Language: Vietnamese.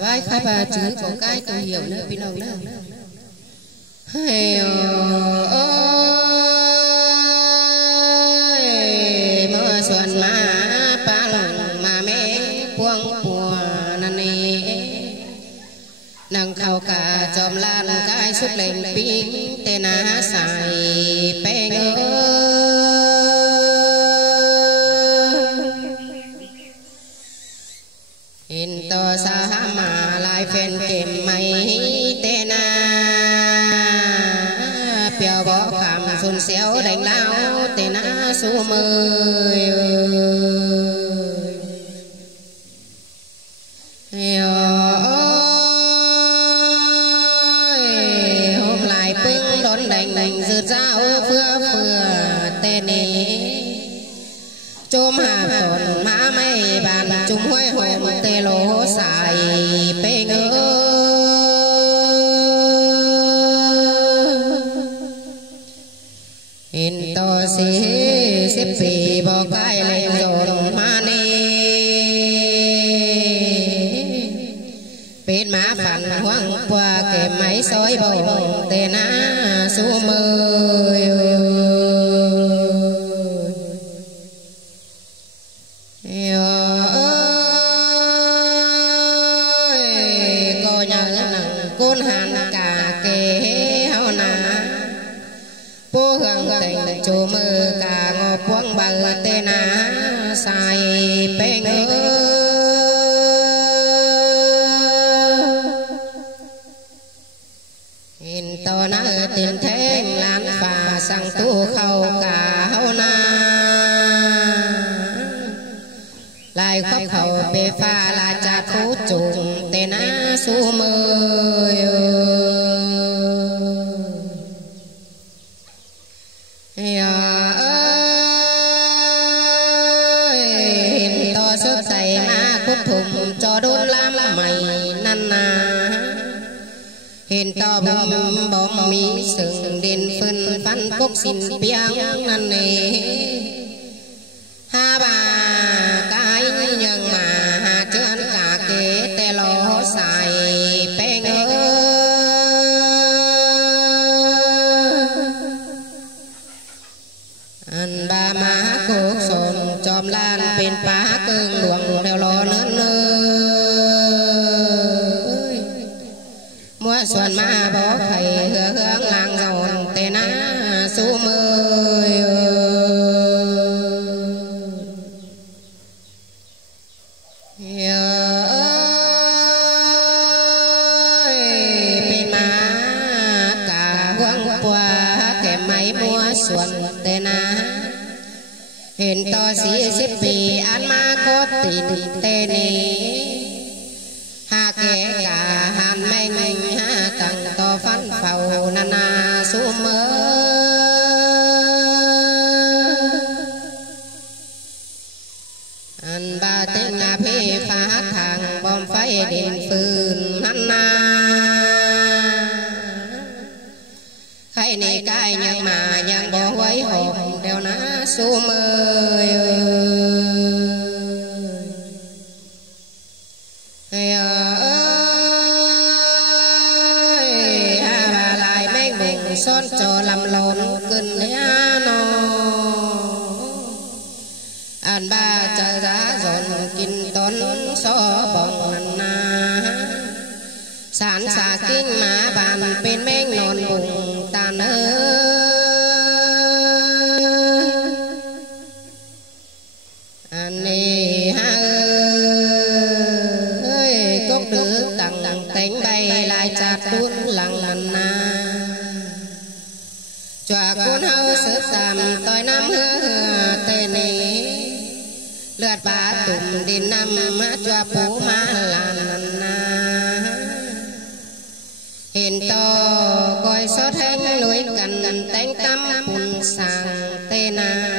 vai khai bà chứ có cái tôi hiểu nữa bị lòng nữa hay ơi mưa xuân mà ba lòng mà mẹ buông bùa năn nỉ nâng khâu cả chòm lan cái xúc lên pin tên á xài pe ngơ in to sa mà lại phen kềm mày tên á bèo bỏ khảm xuân xéo đánh lao tên á su mười hôm lại bưng đón đánh rượt dao phưa tên chôm hà tổn má mây bàn chúng huê hồn tê lô xài bê ngơ in to xí xếp phì bò cái lên dồn má nê bên má phản hoang qua kề máy soi bầu tên á su mười côn hàn cả kề hao nà bố hương tình chủ mơ cả ngọc quang bờ tên á xài bê ngơ in to na tiền thế lan phà sang tu khâu cả hao na lại khóc khẩu bê pha là cha thú trùng tên á su mười ơi to sức dày mà cút thùng cho đôn lam mày năn nà hình to bom bom mi sừng đền phân văn quốc xin biang năn nề ha bà cái nhưng mà hà chân cả kế tê lô xài pe ngơ anh ba má cuộc sồn chòm lan bên phá cưng luồng theo lò nớn ơi mùa xuân mà bó khẩy hướng làng dồn tên á su mười xuân tên á hình to xí xếp vì án ma có tình tên hà kể cả hàn mênh hà tầng to phán phàu nana su mơ anh ba tên là phê phá thằng bom phái đền phường nana hay này cái nhưng mà nhưng bỏ quấy hồn đều ná su mười ơi bà lại mấy bụng son trò làm lộn cưng nhá nó anh ba chờ giá dọn kinh tốn so bồng na sản xà kinh mà bàn bên mấy non bụng tàn anh ha ơi cốc đứa tặng cánh bay lại chặt tuôn lằng lằn na chòa cuốn hao sức giảm tôi năm hứa tên này lượt ba tụm đi năm chòa phú má làn na hiện to coi xót hết núi cần tánh tâm bùn sàng tên à